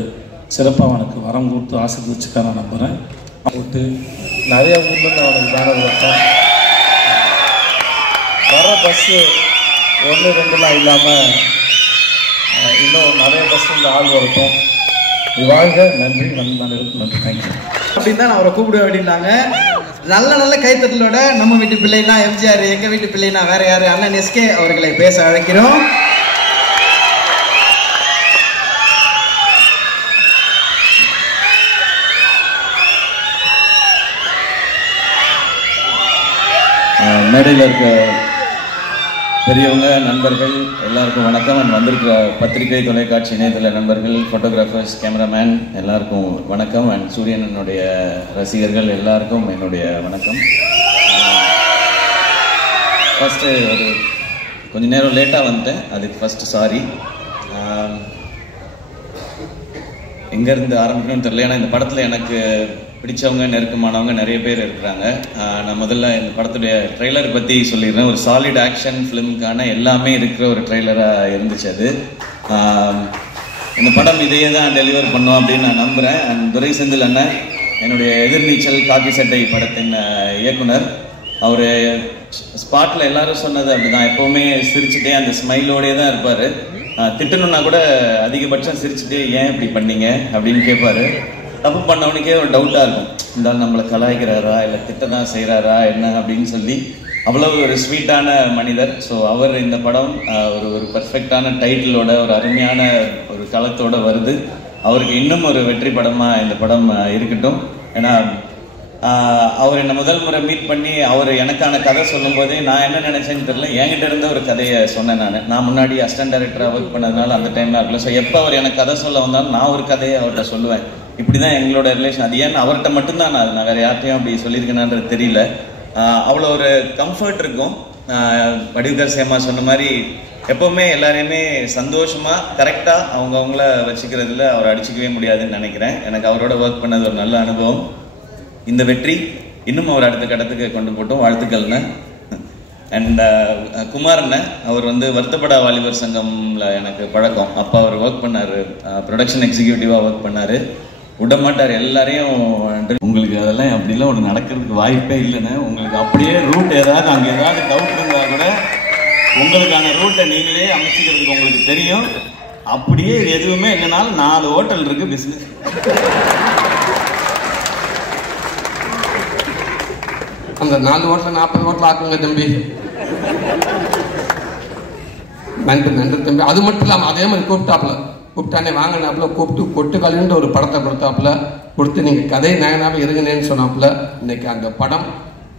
சிறப்பாக அவனுக்கு வரம் கொடுத்து ஆசீர்வதிச்சுக்க நான் நம்புகிறேன். போட்டு நிறைய ஊர்லேருந்து அவனுக்கு பேனர் வைப்பான். வர பஸ்ஸு 1-2 இல்லாமல் இன்னும் நிறைய பஸ் இந்த ஆள் வரட்டும். வாழ்க. நன்றி. நன்றி. தேங்க்யூ அப்படின்னு தான் அவரை கூப்பிட அப்படின்னாங்க. நல்ல கைத்தட்டலோட நம்ம வீட்டு பிள்ளைனா எம்ஜிஆர், எங்க வீட்டு பிள்ளைனா வேற யாரு, அண்ணன் எஸ்கே அவர்களை பேச அழைக்கிறோம். மேடையில் இருக்க பெரியவங்க, நண்பர்கள் எல்லாருக்கும் வணக்கம். அண்ட் வந்திருக்கிற பத்திரிகை, தொலைக்காட்சி, இணையதள நண்பர்கள், ஃபோட்டோகிராஃபர்ஸ், கேமராமேன் எல்லாருக்கும் வணக்கம். அண்ட் சூரியனனுடைய ரசிகர்கள் எல்லாருக்கும் என்னுடைய வணக்கம். ஃபஸ்ட்டு ஒரு கொஞ்சம் நேரம் லேட்டாக வந்துட்டேன், அதுக்கு ஃபஸ்ட்டு சாரி. எங்கேருந்து ஆரம்பிக்கணும்னு தெரியல. ஏன்னா இந்த படத்தில் எனக்கு பிடிச்சவங்க, நெருக்கமானவங்க நிறைய பேர் இருக்கிறாங்க. நான் முதல்ல இந்த படத்துடைய ட்ரெய்லரை பற்றி சொல்லிடுறேன். ஒரு சாலிட் ஆக்ஷன் ஃபிலிமுக்கான எல்லாமே இருக்கிற ஒரு ட்ரெய்லராக இருந்துச்சு அது. இந்த படம் இதையே தான் டெலிவர் பண்ணோம் அப்படின்னு நான் நம்புகிறேன். அண்ட் துரை செந்தில் அண்ணன், என்னுடைய எதிர்நீச்சல் காக்கி சட்டை படத்தின் இயக்குனர், அவர் ஸ்பாட்டில் எல்லாரும் சொன்னது அப்படிதான், எப்போவுமே சிரிச்சுட்டே அந்த ஸ்மைலோடே தான் இருப்பார். திட்டணுன்னா கூட அதிகபட்சம் சிரிச்சுட்டே ஏன் இப்படி பண்ணீங்க அப்படின்னு கேட்பாரு. தப்பு பண்ணவனுக்கே ஒரு டவுட்டாக இருக்கும், இருந்தாலும் நம்மளை கலாய்க்கிறாரா இல்லை திட்ட தான் செய்கிறாரா என்ன அப்படின்னு சொல்லி. அவ்வளவு ஒரு ஸ்வீட்டான மனிதர். ஸோ அவர் இந்த படம் ஒரு பர்ஃபெக்டான டைட்டிலோட ஒரு அருமையான ஒரு களத்தோடு வருது. அவருக்கு இன்னும் ஒரு வெற்றி படமாக இந்த படம் இருக்கட்டும். ஏன்னா அவர் என்னை முதல் முறை மீட் பண்ணி அவர் எனக்கான கதை சொல்லும் போதே நான் என்ன நினைச்சேன்னு தெரியல, என்கிட்ட இருந்த ஒரு கதையை சொன்னேன். நான் முன்னாடி அசிஸ்டன்ட் டைரக்டராக ஒர்க் பண்ணதுனால அந்த டைம்ல இருக்கல. ஸோ எப்போ அவர் எனக்கு கதை சொல்ல வந்தாலும் நான் ஒரு கதையை அவர்கிட்ட சொல்லுவேன். இப்படி தான் எங்களோட ரிலேஷன். அது ஏன்னு அவர்கிட்ட மட்டும்தான் நான் வேறு யார்ட்டையும் அப்படி சொல்லியிருக்கேனான்றது தெரியல. அவ்வளோ ஒரு கம்ஃபர்ட் இருக்கும். வடிவுகர் சேமா சொன்ன மாதிரி எப்போவுமே எல்லாரையுமே சந்தோஷமாக கரெக்டாக அவங்கள வச்சுக்கிறதுல அவர் அடிச்சிக்கவே முடியாதுன்னு நினைக்கிறேன். எனக்கு அவரோட ஒர்க் பண்ணது ஒரு நல்ல அனுபவம். இந்த வெற்றி இன்னும் அவர் அடுத்த கட்டத்துக்கு கொண்டு போட்டோம். வாழ்த்துக்கள்ண்ணே. அண்ட் குமாரண்ண, அவர் வருத்தப்படா வாலிபர் சங்கம்ல எனக்கு பழக்கம். அப்போ அவர் ஒர்க் பண்ணார், ப்ரொடக்ஷன் எக்ஸிக்யூட்டிவாக ஒர்க் பண்ணார். விடமாட்டார் எல்லாரையும். உங்களுக்கு அதெல்லாம் அப்படிலாம் ஒன்று நடக்கிறதுக்கு வாய்ப்பே இல்லைன்னு. உங்களுக்கு அப்படியே ரூட் ஏதாவது அங்கே ஏதாவது டவுட் இருந்தால் கூட உங்களுக்கான ரூட்டை நீங்களே அமைச்சிக்கிறதுக்கு உங்களுக்கு தெரியும். அப்படியே எதுவுமே இல்லைனாலும் 4 ஹோட்டல் இருக்கு பிஸ்னஸ். அந்த 4 ஹோட்டல் 40 ஹோட்டல் ஆக்குங்க தம்பி. நன்றி தம்பி. அது மட்டும் இல்லாமல் அதே மாதிரி கூப்பிட்டானே வாங்கினாப்புல கூப்பிட்டு கொட்டுக்கல்ன்ற ஒரு படத்தை கொடுத்தாப்புல கொடுத்து நீங்கள் கதை நாயனாவே இருங்கன்னு சொன்னாப்புல. இன்னைக்கு அந்த படம்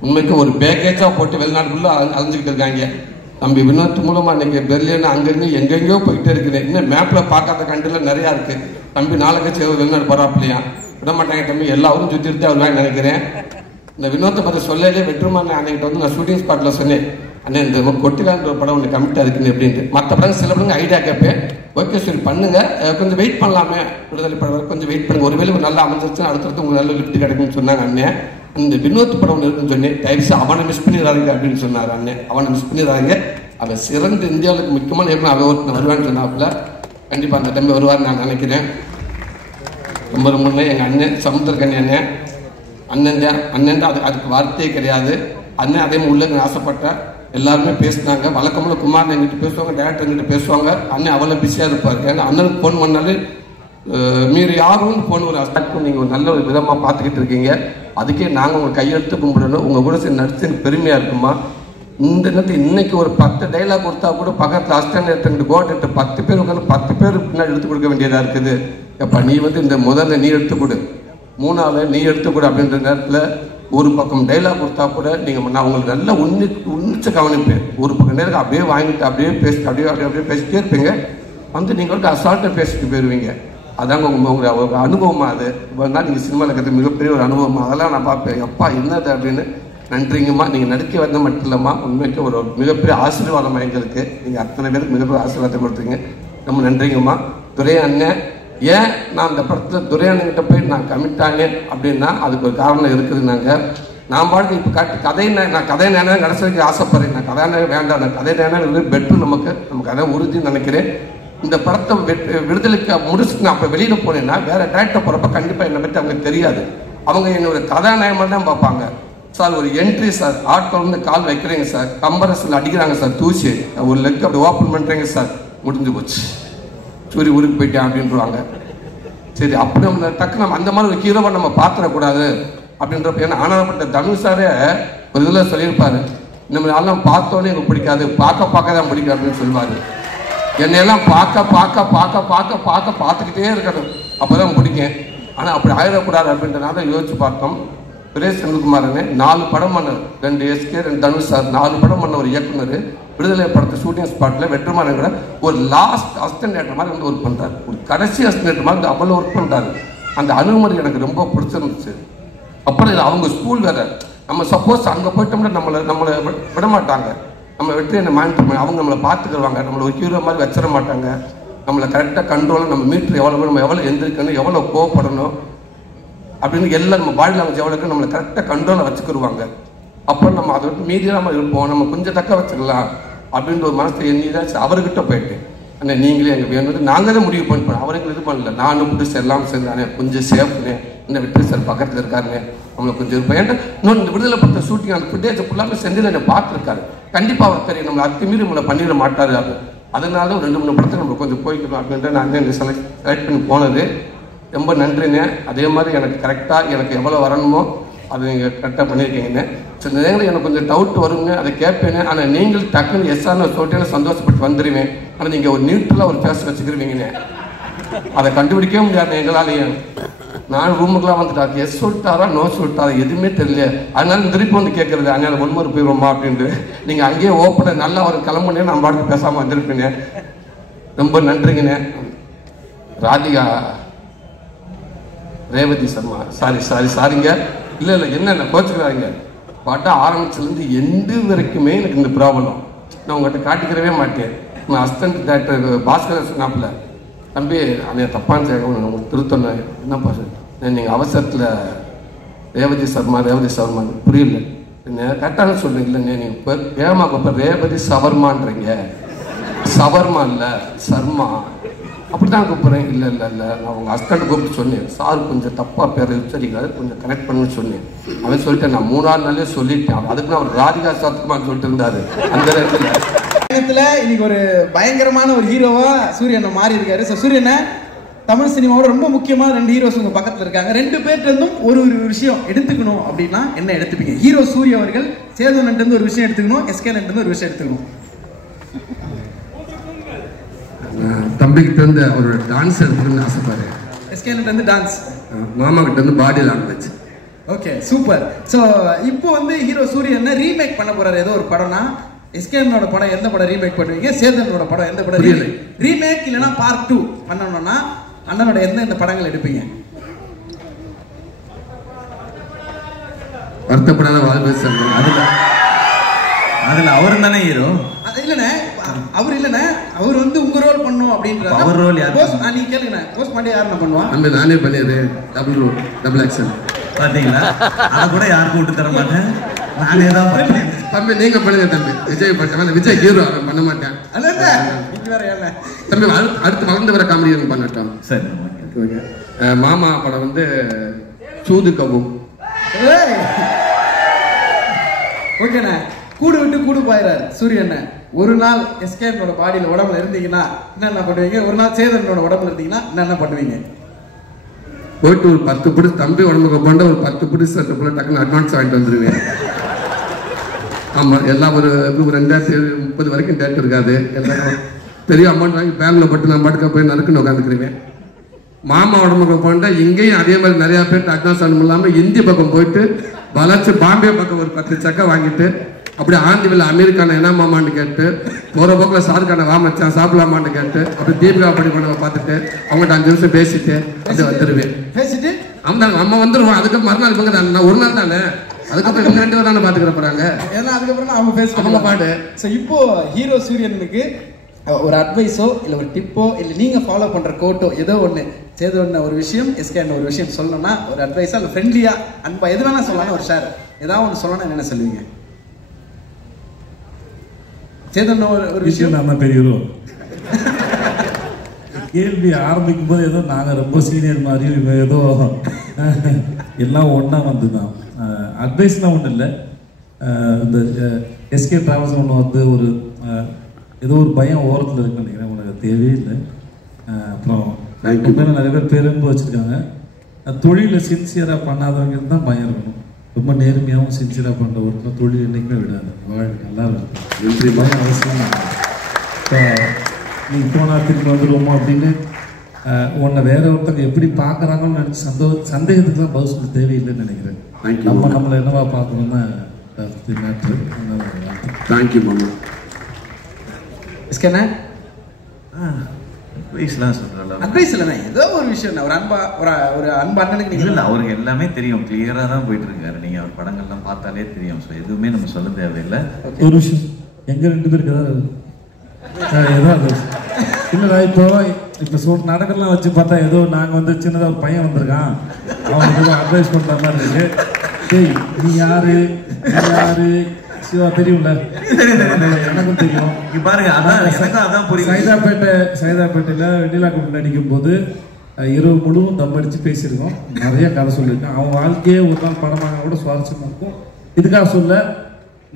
உண்மைக்கு ஒரு பேக்கேஜாக போட்டு வெளிநாட்டுக்குள்ள அலைஞ்சிக்கிட்டு இருக்காங்க. தம்பி வினோத் மூலமாக இன்னைக்கு பெர்லின் அங்கேருந்து எங்கெங்கேயோ போயிட்டே இருக்குது. இன்னும் மேப்பில் பார்க்காத கண்ட்ரியில் நிறையா இருக்குது. தம்பி நாளைக்கு வெளிநாடு போகிறாப்புலையா விட மாட்டாங்க தம்பி. எல்லா ஊரும் சுற்றிட்டு வருவாங்க நினைக்கிறேன். இந்த வினோத்தை பற்றி சொல்லலே வெற்றுமான அன்னைக்கிட்ட நான் ஷூட்டிங் ஸ்பாட்டில் சொன்னேன், அண்ணே இந்த கொட்டுக்கான்ற ஒரு படம் ஒன்று கமிட்டாக இருக்குன்னு அப்படின்ட்டு. மற்ற படம் சில படங்க ஐடியா கேட்பேன், ஓகே சரி பண்ணுங்க, கொஞ்சம் வெயிட் பண்ணலாமே, விடுதலை படம் கொஞ்சம் வெயிட் பண்ணுங்க, ஒருவேளை ஒரு நல்லா அமைஞ்சிருச்சுன்னா அடுத்தடுத்து உங்களுக்கு நல்ல லிஃப்ட் கிடைக்கும்னு சொன்னாங்க அண்ணன். அந்த வினோத் படம் ஒன்று இருக்குன்னு சொன்னேன், தயவுசு அவனை மிஸ் பண்ணிடாதீங்க அப்படின்னு சொன்னார் அண்ணன். அவனை மிஸ் பண்ணிடாதீங்க, அவன் சிறந்த இந்தியாவுக்கு முக்கியமான ஏற்கனவே அவன் ஒருத்தன் வருவான்னு சொன்னாப்புல. கண்டிப்பாக அந்த தம்பி வருவார் நான் நினைக்கிறேன். ரொம்ப ரொம்ப எங்கள் அண்ணன் சமுத்திரக்கண்ணி அண்ணன் தான் அதுக்கு வார்த்தையே கிடையாது. அண்ணன் அதே மாதிரி உள்ளங்க ஆசைப்பட்டேன். எல்லாருமே பேசினாங்க. வழக்கமாக குமார் எங்கிட்ட பேசுவாங்க, டேரக்டர் எங்கிட்ட பேசுவாங்க. அண்ணன் அவ்வளோ பிஸியாக இருப்பார். ஏன்னா அண்ணனுக்கு ஃபோன் பண்ணாலே மீறி யாரும் ஃபோன் ஒரு அஸ்டாக்கும் நீங்கள் ஒரு நல்ல ஒரு விதமாக பார்த்துக்கிட்டு இருக்கீங்க. அதுக்கே நாங்கள் உங்கள் கையெழுத்து கும்பிடணும். உங்கள் கூட சரி நடிச்சு எனக்கு பெருமையாக இருக்குமா. இந்த நேரத்தில் இன்னைக்கு ஒரு 10 டைலாக் கொடுத்தா கூட பக்கத்தில் அஸ்டாண்ட் கோட்டு 10 பேர் உட்காந்து 10 பேர் பின்னாடி எடுத்து கொடுக்க வேண்டியதாக இருக்குது. எப்போ நீ இந்த முதல்ல நீ எடுத்து கொடு, 3ஆவது நீ எடுத்து கொடு அப்படின்ற நேரத்தில் ஒரு பக்கம் டைலாக் கொடுத்தா கூட நீங்கள் நான் உங்களுக்கு நல்லா உன்னிச்சு கவனிப்பேன். ஒரு பக்கம் நேரம் அப்படியே வாங்கிட்டு அப்படியே பேசிட்டு அப்படியே பேசிட்டே இருப்பீங்க. நீங்கள் அசால்ட்டாக பேசிட்டு போயிடுவீங்க. அதாங்க உங்கள் அனுபவமாக அது தான் நீங்கள் சினிமாவில் இருக்கிறது மிகப்பெரிய ஒரு அனுபவமாக. அதெல்லாம் நான் பார்ப்பேன். அப்பா என்னது அப்படின்னு. நன்றிங்கம்மா. நீங்கள் நடிக்க வந்த மட்டும் இல்லைம்மா, உண்மைக்கு ஒரு மிகப்பெரிய ஆசீர்வாதமாக எங்களுக்கு. நீங்கள் அத்தனை பேருக்கு மிகப்பெரிய ஆசீர்வாதத்தை கொடுத்தீங்க. ரொம்ப நன்றிங்கம்மா. துரை அண்ணன் ஏன் நான் அந்த படத்தில் துரை அண்ணன்கிட்ட போய் நான் கமிட் ஆனேன் அப்படின்னா அதுக்கு ஒரு காரணம் இருக்குதுனாங்க. நான் பாட்டு இப்போ நான் கதை நேரம் கடைசிக்கு ஆசைப்படுறேன். நான் கதை நேரம் வேண்டாம், நான் கதை நேரம் பெட்ரு நம்ம கதை உறுதின்னு நினைக்கிறேன். இந்த படத்தை விடுதலைக்கு முடிச்சுட்டு நான் அப்போ வெளியில் போனேன்னா வேற டேரக்டர் போகிறப்ப கண்டிப்பாக என்னை பற்றி அவங்களுக்கு தெரியாது. அவங்க என்னோட கதாநாயகமாக தான் பார்ப்பாங்க. சார் ஒரு என்ட்ரி சார், ஆட்டோ வந்து கால் வைக்கிறீங்க சார், கம்பரஸில் அடிக்கிறாங்க சார், தூசி ஒரு லெக் அப்படி ஓப்பன் பண்ணுறீங்க சார், முடிஞ்சு போச்சு, சூரிய ஊருக்கு போயிட்டேன் அப்படின்றாங்க. சரி அப்படி நம்ம டக்கு நம்ம அந்த மாதிரி ஒரு ஹீரோவை நம்ம பார்த்துடக்கூடாது அப்படின்றப்ப. ஏன்னா ஆனாப்பட்ட தனுஷாரே ஒரு இதில் சொல்லியிருப்பாரு, நம்ம எல்லாம் பார்த்தோன்னே எனக்கு பிடிக்காது, பார்க்க தான் பிடிக்கும் அப்படின்னு சொல்லுவார். என்னையெல்லாம் பார்த்துக்கிட்டே இருக்கணும், அப்போதான் பிடிக்கும். ஆனால் அப்படி ஆயிடக்கூடாது அப்படின்றனால யோசிச்சு பார்த்தோம். சுரேஷ் செந்தில்குமாரனே 4 படம் பண்ண, 2 SK 2 தனுஷ் சார், 4 படம் பண்ண ஒரு இயக்குனர் விடுதலை படத்தை ஷூட்டிங் ஸ்பாட்டில் வெற்றிமாறன் கூட ஒரு லாஸ்ட் அசிஸ்டன்ட் மாதிரி வந்து ஒர்க் பண்ணுறாரு. ஒரு கடைசி அசிஸ்டன்ட் மாதிரி அவ்வளோ ஒர்க் பண்ணுறாரு. அந்த அணுகுமுறை எனக்கு ரொம்ப பிடிச்சிருந்துச்சு. அப்புறம் இது அவங்க ஸ்கூல் வேற. நம்ம சப்போஸ் அங்கே போயிட்டோம்னா நம்மளை விட மாட்டாங்க. நம்ம வெற்றி என்ன மானிட்டர் அவங்க நம்மளை பார்த்துக்குருவாங்க. நம்மளை ஒரு ஹீரோ மாதிரி வச்சிட மாட்டாங்க. நம்மளை கரெக்டாக கண்ட்ரோலாக நம்ம மீட்டர் நம்ம எவ்வளோ எந்திரிக்கணும், எவ்வளோ கோவப்படணும் அப்படின்னு எல்லாம் நம்ம பாடி லாங்குவேஜ் எவ்வளோக்கு நம்மளை கரெக்டாக கண்ட்ரோலாக வச்சுக்கிடுவாங்க. அப்புறம் நம்ம அதை விட்டு மீதியாக இருப்போம், நம்ம கொஞ்சம் தக்க வச்சுக்கலாம் அப்படின்ற ஒரு மனசை எண்ணி தான் அவர்கிட்ட போயிட்டு அண்ணே நீங்களே எங்கள் வேணும் நாங்கள் தான் முடிவு பண்ணிப்போம். அவருக்கு இது பண்ணல, நானும் புதுசு எல்லாம் சேர்ந்தானே கொஞ்சம் சேஃப்னே, இந்த வெற்றி சார் பக்கத்தில் இருக்காருண்ணே நம்மளை கொஞ்சம் இருப்பேன். ஏன்னா இன்னொன்று இந்த விடுதலை படத்தை ஷூட்டிங் அந்த ஃபுட்டேஜ் ஃபுல்லாக செந்தில் என்னை பார்த்துருக்காரு. கண்டிப்பாக அவர் தெரியும் நம்மளை அத்துமீறி நம்மளை பண்ணிட மாட்டார். அது அதனால 2-3 படத்தை நம்ம கொஞ்சம் போய்க்கணும் அப்படின்ட்டு நான் இந்த செலக்ட் பண்ணி போனது. ரொம்ப நன்றிண்ணே. அதே மாதிரி எனக்கு கரெக்டாக எனக்கு எவ்வளோ வரணுமோ அதை நீங்கள் கரெக்டாக பண்ணியிருக்கீங்கண்ணே. சில நேரங்களில் எனக்கு கொஞ்சம் டவுட் வருங்க, அதை கேட்பேனே. ஆனால் நீங்கள் டக்குன்னு எஸ்ஆர்னு சொல்லிட்டு சந்தோஷப்பட்டு வந்துடுவேன். ஆனால் நீங்கள் ஒரு நியூட்ரலாக ஒரு ஃபேஸ் வச்சுக்கிருவீங்கண்ணே, அதை கண்டுபிடிக்கவே முடியாது எங்களாலேயும். நான் ரூமுக்குலாம் வந்துட்டு அது எஸ் சொல்லிட்டாரா நோ சொல்லிட்டாரா எதுவுமே தெரியல. அதனால திருப்பி வந்து கேட்கறது அதனால ஒன்றுமுறை போயிடுவோமா அப்படின்ட்டு. நீங்கள் அங்கேயே ஓப்பனை நல்லா ஒரு கிளம்புனே நான் பாட்டுக்கு பேசாமல் வந்திருப்பீங்க. ரொம்ப நன்றிங்கண்ணே. ராதிகா ரேவதி சர்மா சாரிங்க. இல்லை என்னென்ன கோச்சுக்கிறாங்க. பாட்டா ஆரம்பிச்சிலேருந்து எண்டு வரைக்குமே எனக்கு இந்த ப்ராப்ளம் நான் உங்கள்கிட்ட காட்டிக்கிறவே மாட்டேன். நான் அசிஸ்டன்ட் டேரக்டர் பாஸ்கர் சொன்னாப்புல, தம்பி அன்னைய தப்பான்னு செய்ய உங்களுக்கு திருத்தணும் என்னப்பா சார், நீங்கள் அவசரத்தில் ரேவதி சவர்மா புரியல என்ன கரெக்டானு சொல்கிறீங்களே. நீங்கள் இப்போ ஏமா இப்போ ரேவதி சவர்மான்றீங்க, சவர்மா இல்லை சர்மா அப்படி தான் கூப்பிட்றேன். இல்லை நான் உங்கள் ஹஸ்பண்ட் கூப்பிட்டு சொன்னேன், சார் கொஞ்சம் தப்பாக பேரை உச்சரிக்காது கொஞ்சம் கரெக்ட் பண்ணுன்னு சொன்னேன். அவன் சொல்லிட்டேன், நான் 3 நாளே சொல்லிட்டேன். அதுக்கு நான் அவர் ராதிகா சத்குமார் சொல்லிட்டு இருந்தாரு. அந்த நேரத்தில் இன்னைக்கு ஒரு பயங்கரமான ஒரு ஹீரோவா சூரியனை மாறி இருக்காரு. ஸோ சூரியனை தமிழ் சினிமாவோட ரொம்ப முக்கியமான 2 ஹீரோஸ் உங்கள் பக்கத்தில் இருக்காங்க. 2 பேர்ட்டேருந்தும் ஒரு விஷயம் எடுத்துக்கணும் அப்படின்னா என்ன எடுத்துப்பீங்க? ஹீரோ சூரிய அவர்கள் சேதுவன்ட்டு ஒரு விஷயம் எடுத்துக்கணும், SK ஒரு விஷயம் எடுத்துக்கணும். தம்பிக்கிட்ட இருந்து அவரோட டான்ஸ் எடுத்துக்கணும்னு ஆசைப்பாரு. SK டான்ஸ், மாமா கிட்ட இருந்து body language. Okay super. So இப்போ ஹீரோ சூரியன் ரீமேக் பண்ண போறாரு ஏதோ ஒரு படம்னா SK படம் எந்த படம் ரீமேக் பண்ணுவீங்க? சேதனோட படம் எந்த படம் ரீமேக் இல்லைன்னா பார்ட் 2 பண்ணணும்னா அண்ணனோட எந்த படங்கள் எடுப்பீங்க? வருத்தப்படாத வாழ்வு சார். அதுல அவரு தானே ஹீரோ. இல்லண்ணே அவர் இல்லண்ணே, அவர் உங்க ரோல் பண்ணும் அப்படின்றது. அவர் ரோல் யார்? நீங்க கேளுங்க, போஸ்ட் பண்ணி யாருன்னு பண்ணுவான்? நம்ம நானே பண்ணிடுறேன். டபுள் ஆக்ஷன் பாத்தீங்களா? அத கூட யாருக்கும் விட்டு தர மாட்டேன், நானே தான் பண்ணுவேன். தம்பி நீங்க பண்ணுங்க தம்பி. விஜய் ஹீரோ பண்ண மாட்டேன். நீங்க வேற ஏன் தம்பி அடுத்து வளர்ந்து வர காமெடி பண்ணட்டும். சரி ஓகே. மாமா படம் வந்து சூது கவும். ஓகேண்ணே. கூடு விட்டு கூடு போயிறாரு சூரியன். ஒரு நாள் எஸ்கேனோட பாடியில உடம்புல இருந்தீங்கன்னா என்னென்ன பண்ணுவீங்க? ஒரு நாள் சேதனோட உடம்புல இருந்தீங்கன்னா என்னென்ன பண்ணுவீங்க? போயிட்டு ஒரு 10 புடி தம்பி உடம்புக்கு போண்ட ஒரு 10 புடி சட்டப்புல டக்குன்னு அட்வான்ஸ் வாங்கிட்டு வந்துருவேன். ஆமா, எல்லாம் ஒரு 2030 வரைக்கும் டேட் இருக்காது. எல்லாரும் பெரிய அமௌண்ட் வாங்கி பேங்க்ல போட்டு நான் பாட்டுக்க போய் நறுக்குன்னு உட்காந்துக்கிறேன். மாமா உடம்புக்கு போண்டா இங்கேயும் அதே மாதிரி நிறைய பேர் அட்வான்ஸ் அனுப்ப இல்லாம இந்திய பக்கம் போயிட்டு வளர்ச்சி பாம்பே பக்கம் ஒரு 10 சக்கை வாங்கிட்டு அப்படி ஆந்திவில் அமெரிக்கான என்ன மாமான்னு கேட்டு போற போக்கில் ஷாருக்கான வா மச்சான் சாப்பிடலாமான்னு கேட்டு அப்படி தீபிகா படி பண்ண பார்த்துட்டு அவங்கள்ட்ட 5 நிமிஷம் பேசிட்டு அப்படி வந்துருவேன். பேசிட்டு நம்ம வந்துருவோம். அதுக்கு மறுநாள் பங்கு நான் ஒரு நாள் தானே, அதுக்கப்புறம் இன்னும் 2 பேர் தானே பாத்துக்கிற போறாங்க. ஏன்னா அதுக்கப்புறம் அவங்க பேச அவங்க பாடு. ஸோ இப்போ ஹீரோ சூரியனுக்கு ஒரு அட்வைஸோ இல்லை ஒரு டிப்போ இல்லை நீங்கள் ஃபாலோ பண்ணுற கோட்டோ ஏதோ ஒன்று சேது ஒன்று ஒரு விஷயம் எஸ்கேன்னு ஒரு விஷயம் சொல்லணும்னா ஒரு அட்வைஸாக இல்லை ஃப்ரெண்ட்லியாக அன்பா எது வேணால் சொல்லலாம் ஒரு ஷேர் ஏதாவது ஒன்று சொல்லணும்னா என்ன சொல்லுவீங்க? சேது ஒரு விஷயம் நான் பெரிய கேள்வி ஆரம்பிக்கும் போது ஏதோ நாங்கள் ரொம்ப சீனியர் மாதிரி ஏதோ எல்லாம் ஒன்றா வந்து தான் அட்வைஸ்லாம் ஒன்றும் இல்லை. இந்த எஸ்கே டிராவல்ஸ் ஒன்று வந்து ஒரு ஏதோ ஒரு பயம் ஓரத்தில் இருக்குன்னு நினைக்கிறேன். உனக்கு தேவையே இல்லை. அப்புறம் நிறைய பேர் பெரும்பு வச்சுருக்காங்க. தொழிலை சின்சியராக பண்ணாதவங்க தான் பயம் இருக்கணும். ரொம்ப நேர்மையாகவும் சின்சியராக பண்ணுற ஒரு தொழில் என்றைக்குமே விடாது. வாழ்க்கை நல்லா இருக்கும். நன்றி பயம் அவசியம். இப்போ நீ போனால் திரும்பி வந்துடுவோமோ அப்படின்னு உன்னை வேற ஒருத்தங்க எப்படி பார்க்குறாங்கன்னு நினச்சி சந்தேகத்துக்குலாம் பதில் சொல்ல தேவையில்லைன்னு நினைக்கிறேன். நம்மளை என்னவா பார்க்கணும்னா மேட்ரு. தேங்க்யூ மாமா. எஸ்கேண்ணே அட்வைஸ்லாம் சொல்கிறேன். அட்வைஸ் இல்லைண்ணே, ஏதோ ஒரு விஷயம் ஒரு அன்பா ஒரு அன்பு அண்ணனுக்கு நீங்கள் இல்லை, அவருக்கு எல்லாமே தெரியும். கிளியராக தான் போயிட்டு இருக்காரு. நீங்கள் அவர் படங்கள்லாம் பார்த்தாலே தெரியும். ஸோ எதுவுமே நம்ம சொல்ல தேவையில்லை. ஒரு விஷயம் எங்கள் 2 பேருக்கு ஏதாவது இல்லைடா இப்போ நாடகம்லாம் வச்சு பார்த்தா ஏதோ நாங்கள் வந்து சின்னதாக ஒரு பையன் வந்திருக்கான், அவனுக்கு ஏதோ அட்வைஸ் பண்ணுற மாதிரி இருக்கு. டேய் நீ யாரு சிவா தெரியும்ல, எனக்கும் தெரியும். பாருங்க, அதான் புரியும். சைதாப்பேட்டையில் வெண்ணிலா கூட்டு நடிக்கும் போது இரவு முழுவதும் தம் அடிச்சு பேசியிருக்கோம். நிறைய கதை சொல்லியிருக்கேன். அவன் வாழ்க்கையே ஒரு நாள் படமாக கூட சுவாரஸ்யமாக இருக்கும். இதுக்காக சொல்ல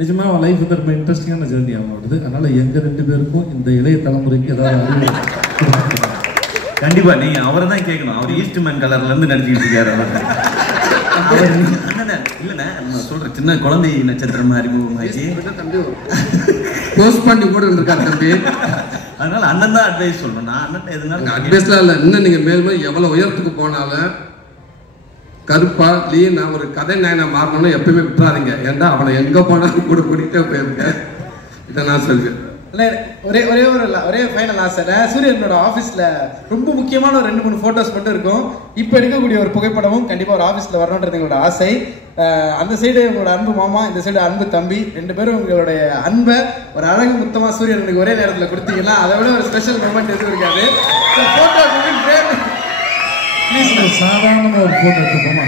நிஜமா அவன் லைஃப் வந்து ரொம்ப இன்ட்ரெஸ்டிங்கான ஜேர்னி ஆகுது. அதனால எங்க 2 பேருக்கும் இந்த இளைய தலைமுறைக்கு ஏதாவது கண்டிப்பா நீங்க அவரை தான் கேட்கணும். அவர் ஈஸ்ட்மேன் கலர்ல இருந்து நடிச்சுட்டு இருக்காரு. அவர் இல்லைண்ணே, நான் சொல்றேன், சின்ன குழந்தை நட்சத்திரம் அறிமுகமாகி போஸ்ட் பண்ணி கூட இருந்திருக்காரு தம்பி. அதனால அண்ணன் தான் அட்வைஸ் சொல்லணும். நான் அண்ணன் எதுனாலும் அட்வைஸ்லாம் இல்லை. இன்னும் நீங்க மேலும் எவ்வளவு உயரத்துக்கு போனாலும் கருப்பா லீனா ஒரு கதை நாயனா மாறணும்னு எப்பயுமே விட்டுறாதீங்க. ஏன்டா அவனை எங்க போனாலும் கூட கூட்டிகிட்டே போயிருங்க. இதை நான் சொல்லுவேன். ஒரே ஃபைனல் ஆசை. சூரியனோட ஆஃபீஸில் ரொம்ப முக்கியமான ஒரு 2-3 ஃபோட்டோஸ் மட்டும் இருக்கும். இப்போ எடுக்கக்கூடிய ஒரு புகைப்படமும் கண்டிப்பாக ஒரு ஆஃபீஸில் வரணுன்றது எங்களோட ஆசை. அந்த சைடு உங்களோட அன்பு மாமா, இந்த சைடு அன்பு தம்பி, 2 பேரும் உங்களுடைய அன்பை ஒரு அழகு முத்தமாக சூரியனுக்கு ஒரே நேரத்தில் கொடுத்தீங்கன்னா அதை விட ஒரு ஸ்பெஷல் மூமெண்ட் எதுவும் இருக்காது. ப்ளீஸ் சாதாரணமாக ஒரு ஃபோட்டோ எடுத்துப்போமா?